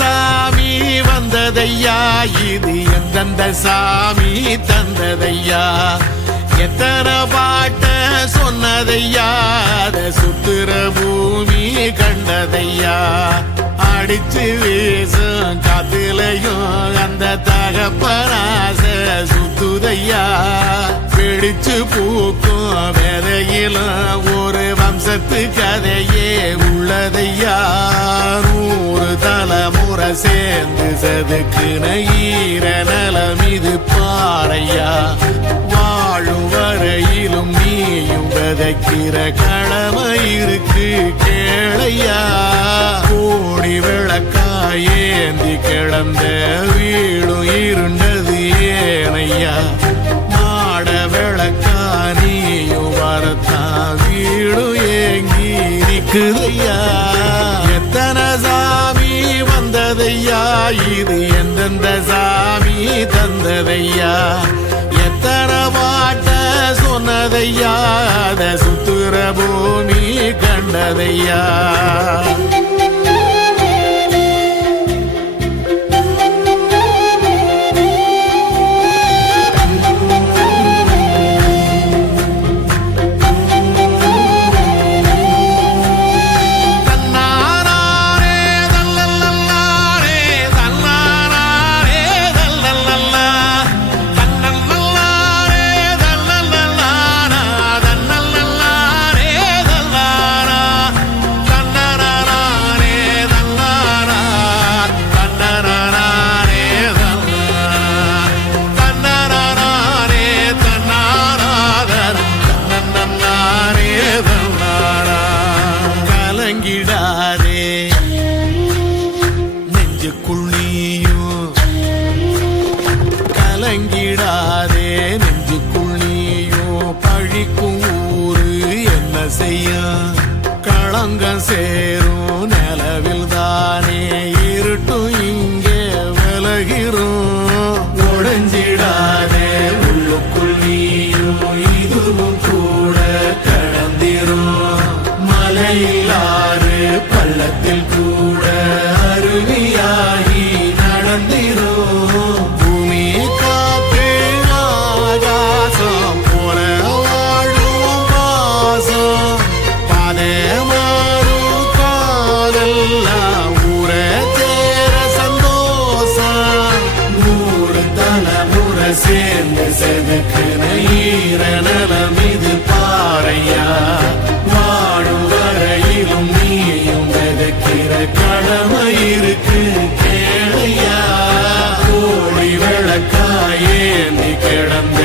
சாமி வந்ததையா, இது எந்தெந்த சாமி தந்ததையா, எத்தனை பாட்ட சொன்னதையா, அத சுத்துற பூமி கண்டதையா, அடிச்சு வீசும் காத்துலையும் அந்த தகப்பனாச சுத்துதையா, பிடிச்சு பூக்கும் வேதையிலும் ஒரு வம்சத்து கதையே உள்ளதையா, 100 தலைமுறை சேர்ந்து செதுக்குன ஈர நலம் இது பாறையா, வாழும் வரையிலும் நீயும் விதைக்கிற கடமை இருக்கு கேளையா, கோடி விளக்காயேந்தி கிடந்த வீடும் இருண்டது ஏனையா, மாட விளக்கா நீயும் வரத்தா வீடும் ஏங்கி நிக்குதையா, எத்தனை சாமி வந்ததையா, இது எந்தெந்த சாமி தந்ததையா, எத்தனை பாட்ட சொன்னதையா, அத சுத்துற பூமி கண்டதையா. கலங்கிடாதே நெஞ்சுக்குள் நீயும், கலங்கிடாதே நெஞ்சுக்குள் நீயும், பழிக்கும் ஊரு என்ன செய்ய, களங்கம் சேரும் நிலவில் தானே இருட்டும் இங்கே விலகிறோம், உடைஞ்சிடாதே உள்ளுக்குள் நீயும், இதுவும் கூட கடந்திரும், மலையிலாறு பள்ளத்தில் கூட அருவியாகி நடந்திரும், பூமி காற்று ஆகாசம் போல வாழும் பாசம், பாதை மாறும் காதெல்லாம் ஊர தேர சந்தோஷம், 100 தலைமுறை சேர்ந்து செதுக்குன ஈர நலம் இது பாறையா, வாழும் வரையிலும் நீயும் விதைக்கிற கடமை இருக்கு கேளையா, கோடி விளக்காயேந்தி கிடந்த